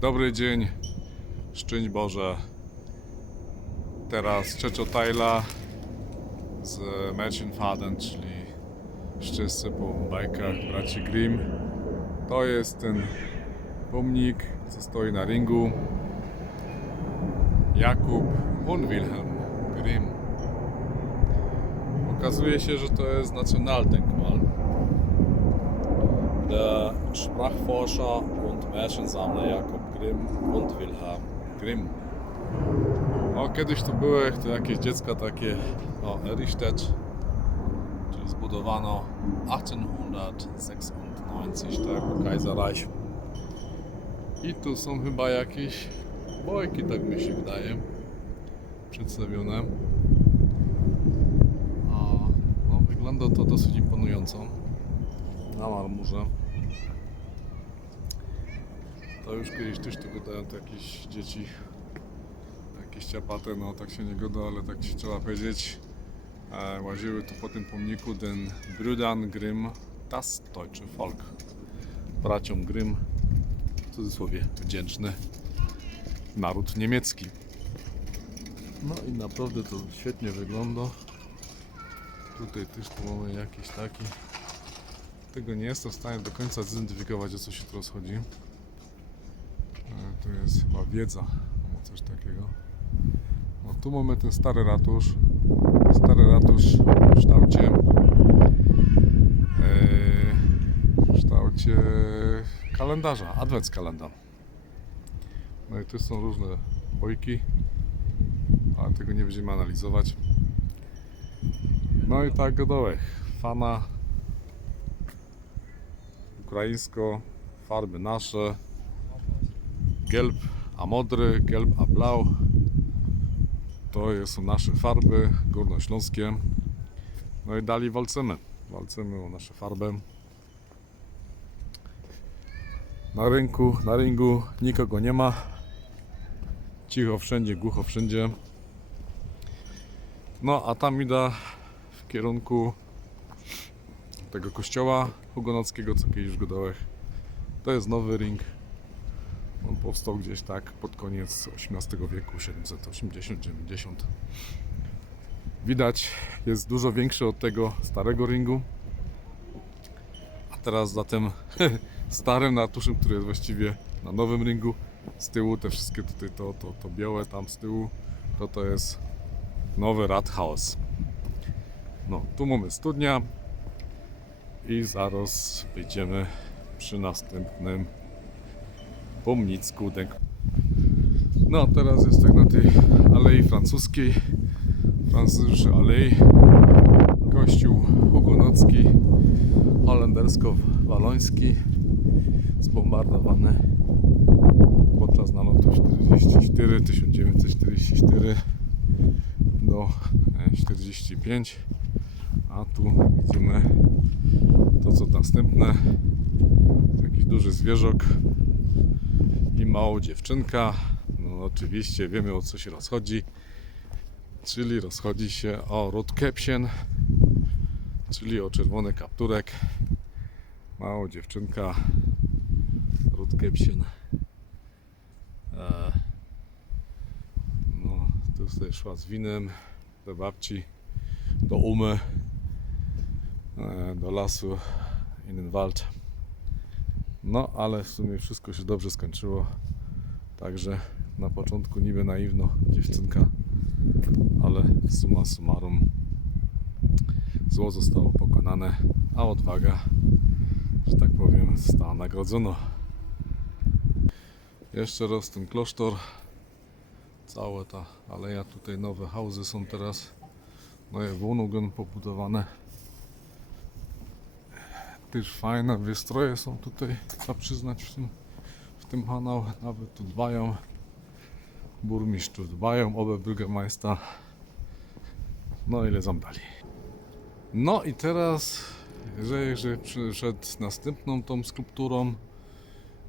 Dobry dzień, szczęść Boże. Teraz Czeczotajla z Märchenfaden, czyli wszyscy po bajkach braci Grimm. To jest ten pomnik, co stoi na ringu. Jakub und Wilhelm Grimm. Okazuje się, że to jest Nationaldenkmal. Der Sprachforscher und Märchensammler Jakub Grimm und Wilhelm Grimm. Kiedyś to były to jakieś dziecka takie, Errichtet, czyli zbudowano 1896, tak, Kaiserreich. I tu są chyba jakieś bojki, tak mi się wydaje, przedstawione. Wygląda to dosyć imponująco. Na marmurze. To już kiedyś też tu gadają to jakieś dzieci, jakieś ciapaty, tak się nie goda, ale tak ci trzeba powiedzieć. Łaziły tu po tym pomniku den Brüdern Grimm, das deutsche Volk. Braciom Grimm, w cudzysłowie wdzięczny naród niemiecki. No i naprawdę to świetnie wygląda. Tutaj też tu mamy jakiś taki. Tego nie jestem w stanie do końca zidentyfikować, o co się tu rozchodzi. Tu jest chyba wiedza, albo coś takiego. Tu mamy ten stary ratusz. Stary ratusz w kształcie kalendarza, adwentskalendar. No i tu są różne bojki, ale tego nie będziemy analizować. No i tak godołek, fana ukraińsko, farby nasze, gelb a modry, gelb a blau. To są nasze farby górnośląskie. No i dalej walczymy o nasze farby. Na ringu nikogo nie ma. Cicho wszędzie, głucho wszędzie. No a tam idę w kierunku tego kościoła hugonockiego, co kiedyś w Godołach. To jest nowy ring. On powstał gdzieś tak pod koniec XVIII wieku, 780-90. Widać, jest dużo większy od tego starego ringu. A teraz za tym starym ratuszem, który jest właściwie na nowym ringu, z tyłu te wszystkie tutaj to białe tam z tyłu, to jest nowy Rathaus. No, tu mamy studnia i zaraz będziemy przy następnym pomnicku. No, teraz jestem na tej Alei Francuskiej, Franzysche Alei, kościół hugonocki, holendersko-waloński, zbombardowany podczas nalotu 1944 do 45, a tu widzimy to co następne, jakiś duży zwierzok i mała dziewczynka. No oczywiście wiemy, o co się rozchodzi, czyli rozchodzi się o Rotkäppchen, czyli o czerwony kapturek. Mała dziewczynka Rotkäppchen. No, tu sobie szła z winem do babci, do Umy, do lasu in den Wald. No, ale w sumie wszystko się dobrze skończyło. Także na początku niby naiwno dziewczynka, ale summa summarum zło zostało pokonane, a odwaga, że tak powiem, została nagrodzona. Jeszcze raz ten klasztor, cała ta aleja, tutaj nowe house'y są teraz, nowe Wohnungen pobudowane. Też fajne wystroje są tutaj, trzeba przyznać, w tym Hanau. Nawet tu dbają, burmistrz tu dbają, Oberbürgermeister. No ile zamdali. No i teraz, że przed następną tą skulpturą,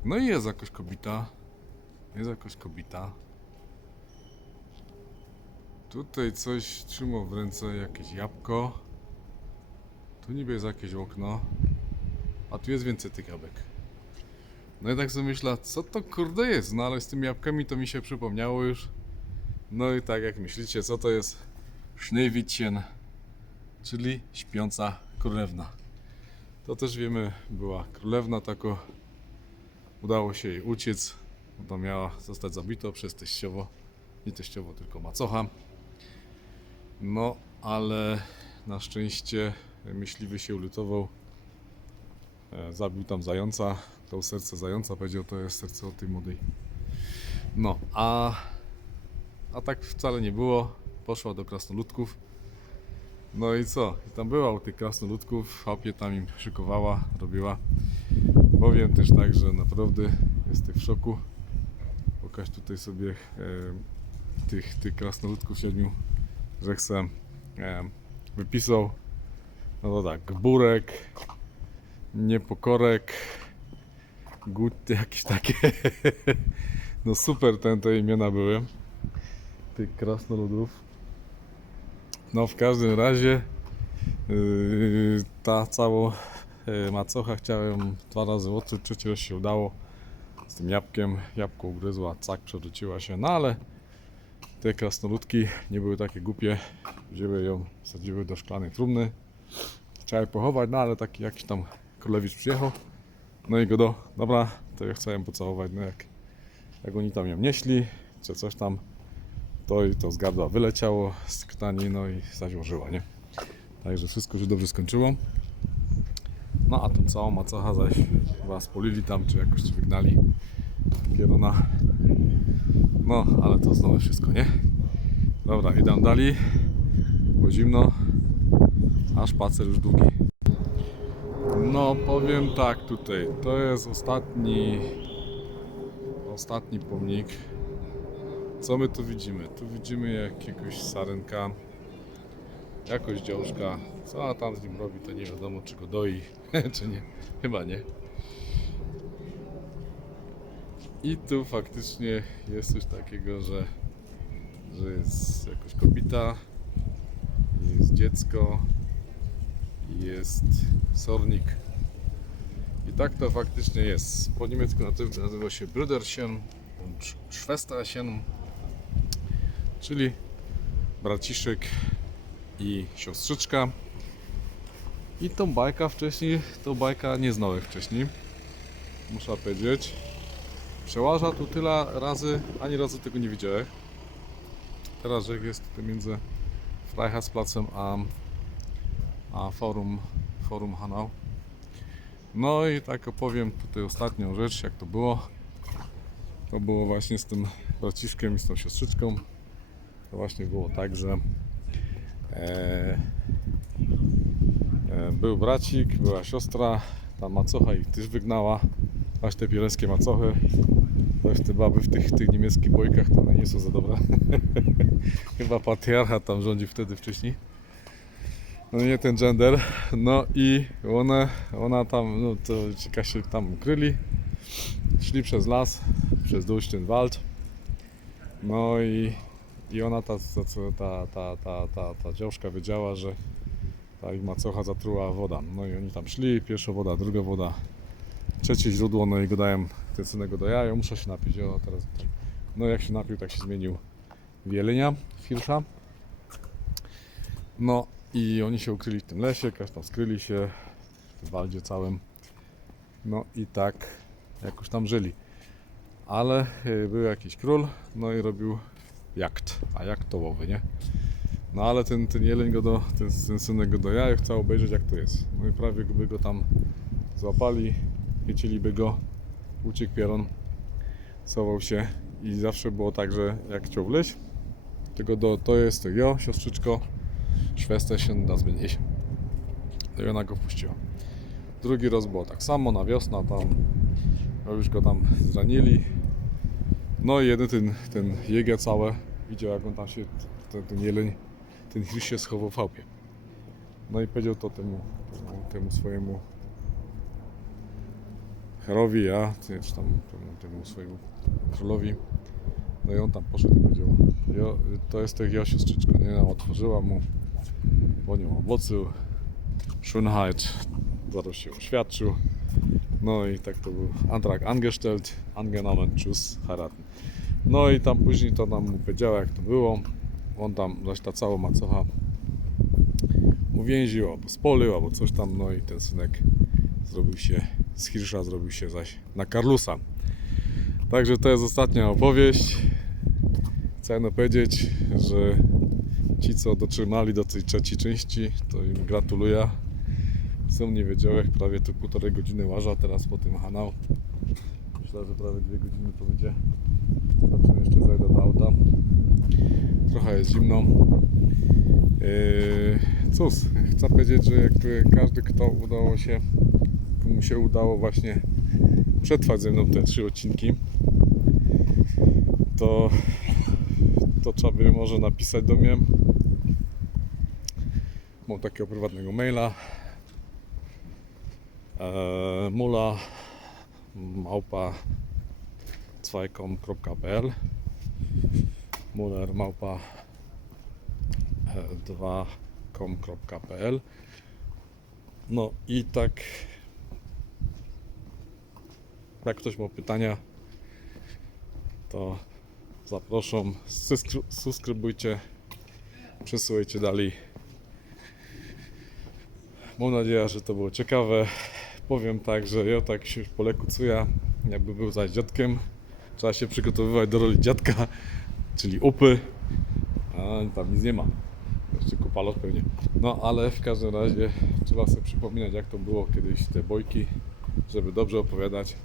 no i jest jakaś kobieta. Tutaj coś trzyma w ręce, jakieś jabłko. Tu niby jest jakieś okno. A tu jest więcej tych jabłek. No i tak sobie myślę, co to kurde jest? No ale z tymi jabłkami to mi się przypomniało już. No i tak jak myślicie, co to jest Schneewittchen, czyli śpiąca królewna. To też wiemy, była królewna tako. Udało się jej uciec. Ona miała zostać zabita przez teściowo. Nie teściowo, tylko macocha. No, ale na szczęście myśliwy się ulitował. Zabił tam zająca. To serce zająca, powiedział, to jest serce od tej młodej. No, a tak wcale nie było. Poszła do krasnoludków. No i co? I tam była u tych krasnoludków. Chłopie tam im szykowała, robiła. Powiem też tak, że naprawdę jestem w szoku. Pokaż tutaj sobie tych krasnoludków 7, że chcę wypisał. No to tak, burek, niepokorek, guty, jakieś takie. No super te imiona były tych krasnoludów. No w każdym razie ta cała macocha chciała ją 2 razy otruć, 3 raz się udało z tym jabłkiem. Jabłko ugryzła, cak, przewróciła się, no ale te krasnoludki nie były takie głupie, wzięły ją, wsadziły do szklanej trumny, chciały pochować, no ale taki jakiś tam królewicz przyjechał, no i go dobra, to ja chcę ją pocałować, no jak oni tam ją nieśli, czy coś tam, to i to z gardła wyleciało z krtani, no i założyła, nie? Także wszystko się dobrze skończyło. No a tą całą macocha zaś chyba spolili tam, czy jakoś wygnali pieruna. No, ale to znowu wszystko, nie? Dobra, idę dalej, bo zimno, a spacer już długi. No, powiem tak tutaj, to jest ostatni pomnik. Co my tu widzimy? Tu widzimy jakiegoś sarenka, jakoś dziążka. Co ona tam z nim robi, to nie wiadomo, czy go doi, czy nie. Chyba nie. I tu faktycznie jest coś takiego, że jest jakaś kobieta, jest dziecko, jest sornik. I tak to faktycznie jest. Po niemiecku nazywa się Brüderchen und Schwesterchen, czyli braciszek i siostrzyczka. I tą bajka nie znałem wcześniej, muszę powiedzieć. Przełaża tu tyle razy, ani razu tego nie widziałem. Teraz, że jest to między Freiheitsplatzem a Forum Hanau. No i tak opowiem tutaj ostatnią rzecz, jak to było. To było właśnie z tym braciszkiem i z tą siostrzyczką. To właśnie było tak, że był bracik, była siostra, ta macocha ich też wygnała. Aż te pielęskie macochy. Też te baby w tych niemieckich bojkach to one nie są za dobre. Chyba patriarchat tam rządził wtedy wcześniej. No nie ten gender. No i ona tam, no to ciekawe się tam ukryli. Szli przez las, przez ten wald. No i ona ta dziążka wiedziała, że ta ich macocha zatruła woda. No i oni tam szli, pierwsza woda, druga woda, trzecie źródło, no i go dałem, ten synek go daje, ja muszę się napić, o teraz. No jak się napił, tak się zmienił w jelenia, w hirsza. No i oni się ukryli w tym lesie, jakaś tam skryli się w waldzie całym. No i tak jakoś tam żyli. Ale był jakiś król, no i robił jakt, a jakt to łowy, nie? No ale ten jeleń ten synek go do jaja chciał obejrzeć, jak to jest. No i prawie by go tam złapali, chyciliby go, uciekł pieron, schował się i zawsze było tak, że jak chciał wleźć, to jest to jo, siostrzyczko, Schwesterchen, das bin ich. To i ona go wpuściła. Drugi raz było tak samo, na wiosnę tam, już go tam zranili. No i jeden ten jegia całe widział, jak on tam się, ten jeleń, ten hirsch się schował w chałupie. No i powiedział to temu swojemu herowi, czy tam temu swojemu królowi. No i on tam poszedł i powiedział, to jest jego siostrzyczka, nie? Ona otworzyła mu, po nią owocu, Schönheit, zaraz się oświadczył. No i tak to był Antrag angestellt, angenommen, tschüss, heiraten. No i tam później to nam mu powiedziała, jak to było. On tam, zaś ta cała macocha uwięził, albo spolił, albo coś tam. No i ten synek zrobił się, z Hirsza zrobił się zaś na Karlusa. Także to jest ostatnia opowieść. Chcę powiedzieć, że ci, co dotrzymali do tej trzeciej części, to im gratuluję. Są niewiedziałek, prawie tu 1,5 godziny łaża teraz po tym Hanau. Myślę, że prawie 2 godziny to będzie. Zobaczymy, jeszcze zajdę do auta. Trochę jest zimno. Cóż, chcę powiedzieć, że jakby każdy, komu się udało właśnie przetrwać ze mną te 3 odcinki, to trzeba by może napisać do mnie. Mam takiego prywatnego maila mula@2com.pl muller@2com.pl. No i tak, jak ktoś ma pytania, to zapraszam, subskrybujcie, przesyłajcie dalej. Mam nadzieję, że to było ciekawe. Powiem tak, że ja tak się polekucuję, jakby był zaś dziadkiem. Trzeba się przygotowywać do roli dziadka, czyli upy. A tam nic nie ma. Jeszcze kupalot pewnie. No ale w każdym razie trzeba sobie przypominać, jak to było kiedyś, te bojki, żeby dobrze opowiadać.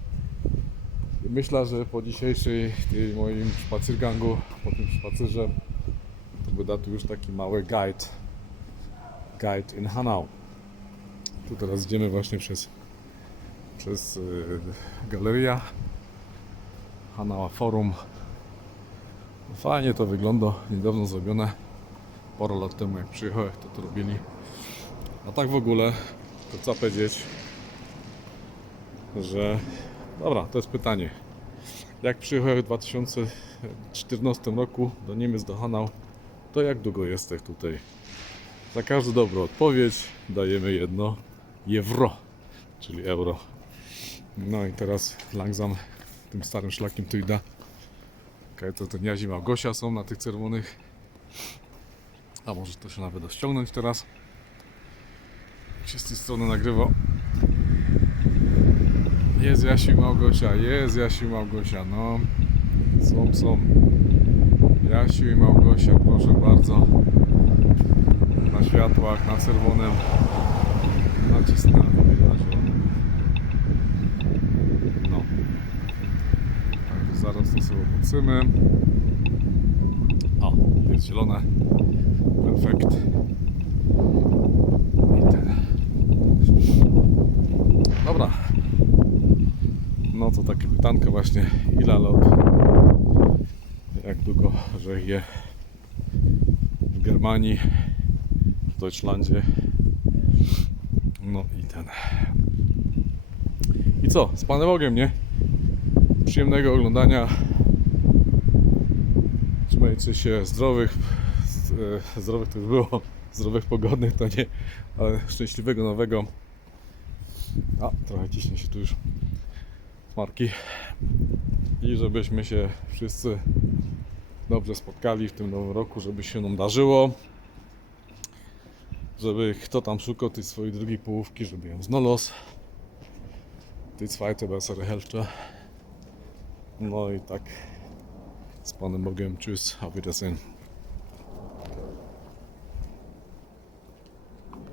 I myślę, że po dzisiejszej tej moim szpacyrgangu, po tym szpacerze, to będę tu już taki mały guide in Hanau. Tu teraz idziemy właśnie przez galerię Hanau Forum. Fajnie to wygląda, niedawno zrobione, parę lat temu jak przyjechałem, to robili. A tak w ogóle, to co powiedzieć, że... Dobra, to jest pytanie. Jak przyjechałem w 2014 roku do Niemiec, do Hanau, to jak długo jesteś tutaj? Za każdą dobrą odpowiedź dajemy 1 euro, czyli euro. No i teraz langsam tym starym szlakiem tu idę. To ten Jazi Małgosia są na tych czerwonych. A może to się nawet da ściągnąć teraz. Jak się z tej strony nagrywa. Jest Jasiu i Małgosia, no. Są. Jasiu i Małgosia, proszę bardzo. Na światłach, na czerwonym. Nacisnąłem na zielonym. No. Także zaraz to sobie obcymy. O, jest zielone. Perfekt. I tyle. Dobra. No to takie pytanko właśnie, ile lat, jak długo żyje w Germanii, w Deutschlandzie. No i ten. I co? Z Panem Bogiem, nie? Przyjemnego oglądania. Trzymajcie się zdrowych to już było, zdrowych, pogodnych to nie, ale szczęśliwego nowego. A, trochę ciśnie się tu już marki. I żebyśmy się wszyscy dobrze spotkali w tym nowym roku, żeby się nam darzyło. Żeby kto tam szukał tej swojej drugiej połówki, żeby ją znalazł. Die zweite bessere Hälfte. No i tak z Panem Bogiem. Tschüss, auf Wiedersehen.